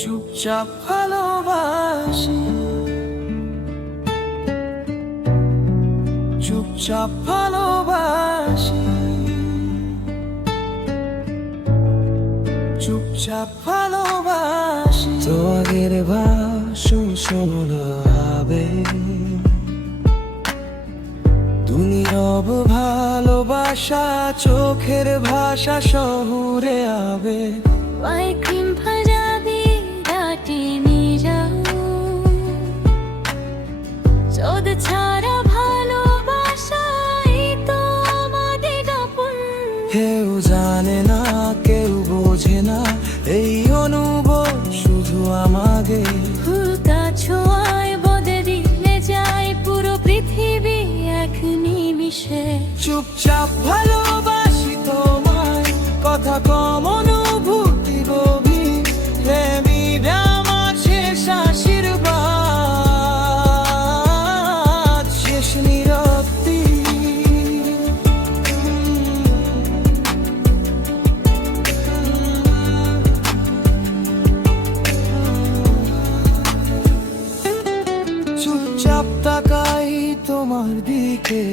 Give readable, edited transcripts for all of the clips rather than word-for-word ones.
চুপচাপ ভালোবাসি, চুপচাপ ভালোবাসি, চুপচাপ ভালোবাসি। তো আগের ভাষণ শোনো হবে, তুমি রব ভালোবাসা, চোখের ভাষা শহুরে আবে। ক্রিম ভাজাবি রাতে নিরাও, চোদ ছাড়া ভালোবাসাই তো আমাদের আপন। কেউ জানে না, কেউ বোঝে না, এই অনুভব শুধু আমাদের। হুলকা ছোঁয়ায় বদলে যায় পুরো পৃথিবী এক নিমিষে। চুপচাপ ভালোবাসি তোমায়, কথা কম অনুভূতি গভীর, প্রেমীর আমার শেষ আশীর্বাদ, শেষ নিরক্তি। চুপচাপ তাকাই তোমার দিকে,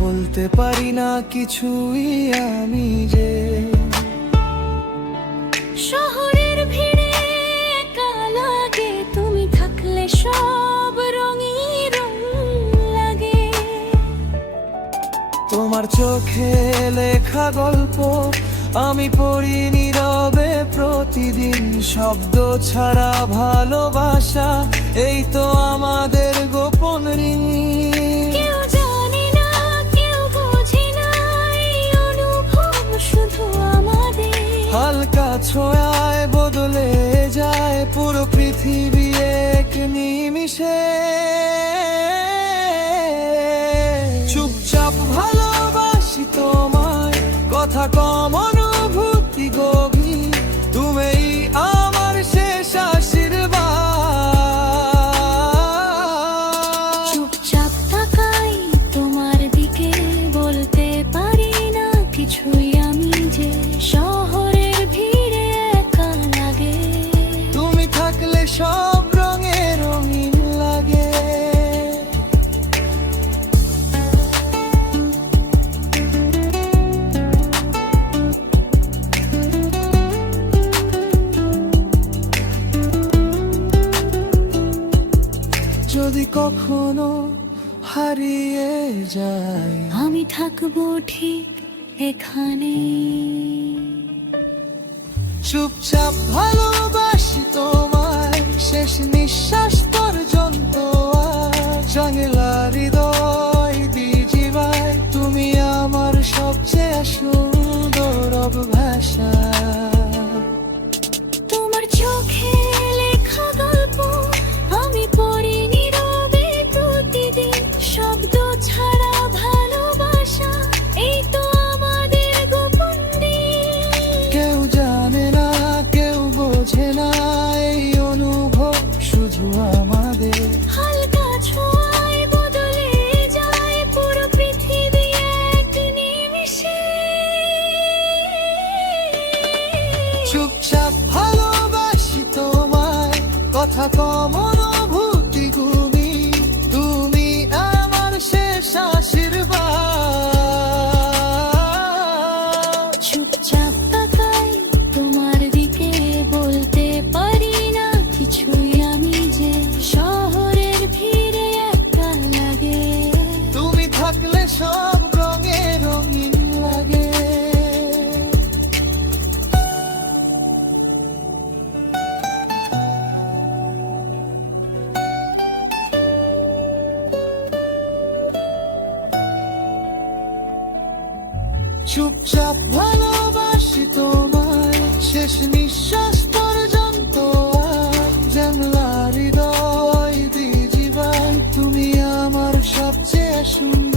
বলতে পারি না কিছুই আমি যে। শহরের ভিড়ে একা লাগে, তুমি থাকলে সব রঙই রং লাগে। তোমার চোখে লেখা গল্প আমি পড়ি নীরবে প্রতিদিন, শব্দ ছাড়া ভালোবাসা এই তো আমাদের গোপন ঋণ। কেউ জানে না, কেউ বোঝে না, এই অনুভব শুধু আমাদের। হালকা ছোঁয়ায় বদলে যায় পুরো পৃথিবী এক নিমিষে। চুপচাপ ভালোবাসি তোমায়, কথা কম অনুভূতি গভীর, তুমিই আমার শেষ আশীর্বাদ। চুপচাপ তাকাই তোমার দিকে, বলতে পারি না কিছুই আমি যে। শহরের ভিড়ে একা লাগে, তুমি থাকলে সব রঙে রঙিন লাগে। যদি কখনো হারিয়ে যায়, আমি থাকবো ঠিক এখানে। চুপচাপ ভালোবাসি তোমায়, শেষ নিঃশ্বাস পর্যন্ত। জানলা হৃদয় দিজিবাই, তুমি আমার সবচেয়ে সুন্দর অভ্যাসা। তোমার চোখে লেখা গল্প আমি পড়ি নীরবে প্রতিদিন, শব্দ ছাড়া ভালোবাসা এই তো আমাদের গোপন দিন। কেউ জানে না, কেউ বোঝে না, এই অনুভব শুধু আমাদের। হালকা ছোঁয়ায় বদলে যায় পুরো পৃথিবী এক নিমিষে। চুপচাপ ভালোবাসি তোমায়, কথা কম অনুভূতি গভীর, তুমি আমার শেষ আশীর্বাদ। চুপচাপ তাকাই তোমার দিকে, বলতে পারি না কিছুই আমি যে। শহরের ভিড়ে একা লাগে, তুমি থাকলে সব রঙে রঙিন লাগে। চুপচাপ ভালোবাসি তোমায়, শেষ নিঃশ্বাস পর্যন্ত। জানলা হৃদয় দিজিবাই, তুমি আমার সবচেয়ে সুন্দর